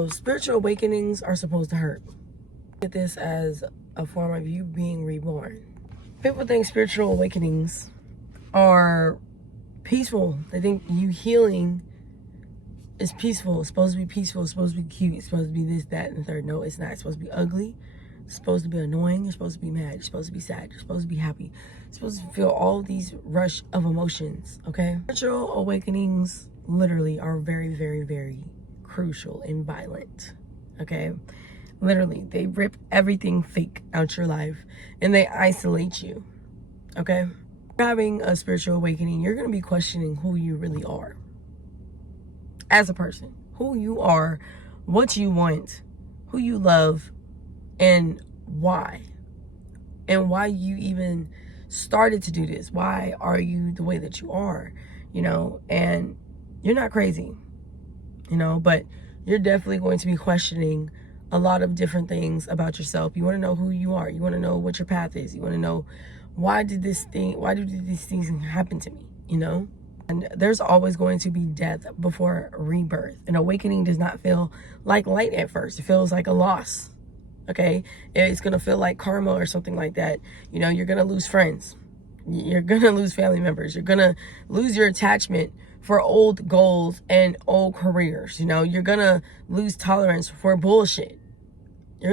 So spiritual awakenings are supposed to hurt. Get this as a form of you being reborn. People think spiritual awakenings are peaceful. They think you healing is peaceful. It's supposed to be peaceful. It's supposed to be cute. It's supposed to be this, that, and the third. No, it's not. It's supposed to be ugly. It's supposed to be annoying. You're supposed to be mad. You're supposed to be sad. You're supposed to be happy. You're supposed to feel all these rush of emotions, okay? Spiritual awakenings literally are very, very, very crucial and violent, okay? Literally, they rip everything fake out your life and they isolate you, okay? Having a spiritual awakening, you're going to be questioning who you really are as a person, who you are, what you want, who you love, and why you even started to do this. Why are you the way that you are, and you're not crazy, but you're definitely going to be questioning a lot of different things about yourself. You want to know who you are. You want to know what your path is. You want to know why did these things happen to me, And there's always going to be death before rebirth. An awakening does not feel like light at first. It feels like a loss. Okay, it's gonna feel like karma or something like that. You're gonna lose friends, you're gonna lose family members, you're gonna lose your attachment for old goals and old careers. You're gonna lose tolerance for bullshit. You're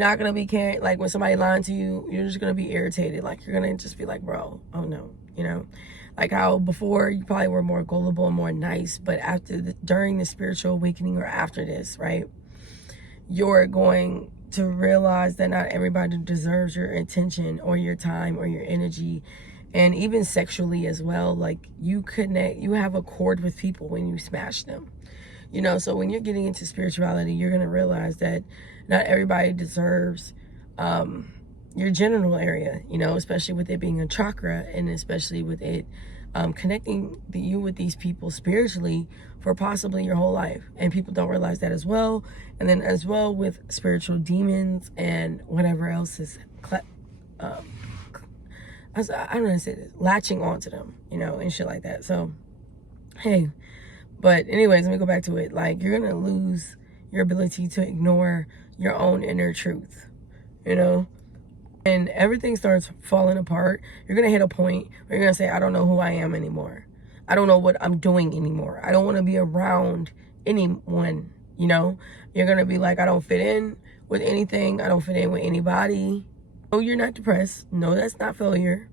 not gonna be caring. Like when somebody lying to you, you're just gonna be irritated. Like you're gonna just be like, bro, oh no, like how before you probably were more gullible and more nice, but during the spiritual awakening or after this, right? You're going to realize that not everybody deserves your attention or your time or your energy, and even sexually as well. Like you have a cord with people when you smash them, so when you're getting into spirituality, you're going to realize that not everybody deserves your genital area, especially with it being a chakra, and especially with it connecting you with these people spiritually for possibly your whole life. And people don't realize that as well. And then as well with spiritual demons and whatever else is I don't know how to say this, latching onto them, and shit like that. So hey, but anyways, let me go back to it. Like you're gonna lose your ability to ignore your own inner truth, and everything starts falling apart. You're gonna hit a point where you're gonna say, I don't know who I am anymore. I don't know what I'm doing anymore. I don't want to be around anyone, You're gonna be like, I don't fit in with anything. I don't fit in with anybody. No, you're not depressed. No, that's not failure.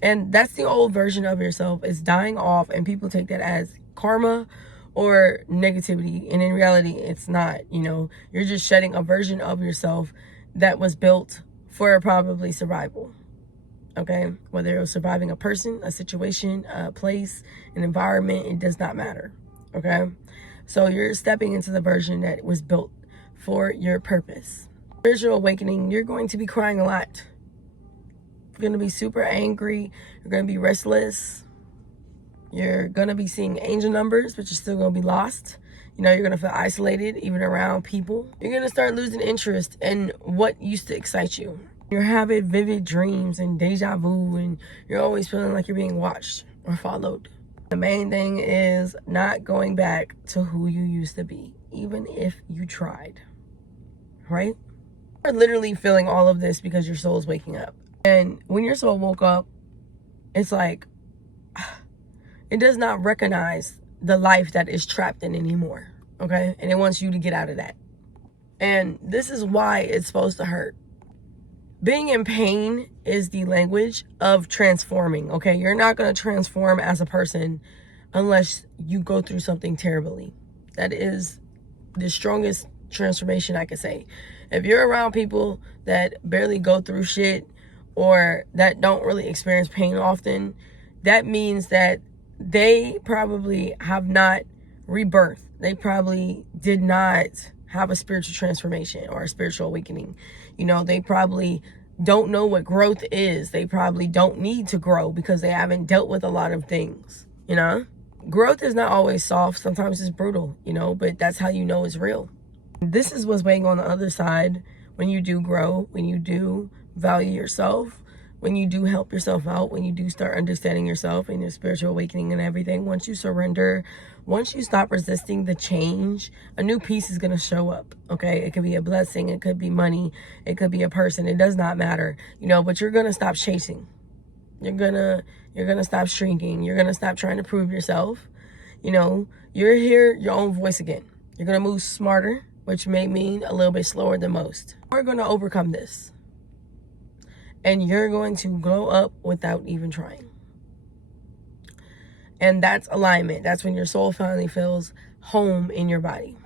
And that's the old version of yourself is dying off, and people take that as karma or negativity. And in reality, it's not, You're just shedding a version of yourself that was built for probably survival, okay? Whether it was surviving a person, a situation, a place, an environment, it does not matter, okay? So you're stepping into the version that was built for your purpose. Spiritual awakening, you're going to be crying a lot. You're going to be super angry. You're going to be restless. You're going to be seeing angel numbers, but you're still going to be lost. You're going to feel isolated, even around people. You're going to start losing interest in what used to excite you. You're having vivid dreams and deja vu, and you're always feeling like you're being watched or followed. The main thing is not going back to who you used to be, even if you tried, right? You're literally feeling all of this because your soul is waking up. And when your soul woke up, it's like, it does not recognize the life that is trapped in anymore, okay? And it wants you to get out of that. And this is why it's supposed to hurt. Being in pain is the language of transforming, okay? You're not going to transform as a person unless you go through something terribly. That is the strongest transformation I could say. If you're around people that barely go through shit or that don't really experience pain often, that means that they probably have not rebirthed. They probably did not have a spiritual transformation or a spiritual awakening. They probably don't know what growth is. They probably don't need to grow because they haven't dealt with a lot of things, Growth is not always soft. Sometimes it's brutal, but that's how you know it's real. This is what's waiting on the other side when you do grow, when you do value yourself, when you do help yourself out, when you do start understanding yourself and your spiritual awakening and everything, once you surrender, once you stop resisting the change, a new piece is going to show up, okay? It could be a blessing, it could be money, it could be a person, it does not matter, but you're going to stop chasing. You're gonna stop shrinking. You're gonna stop trying to prove yourself. You're hear your own voice again. You're gonna move smarter, which may mean a little bit slower than most. We're gonna overcome this. And you're going to glow up without even trying. And that's alignment. That's when your soul finally feels home in your body.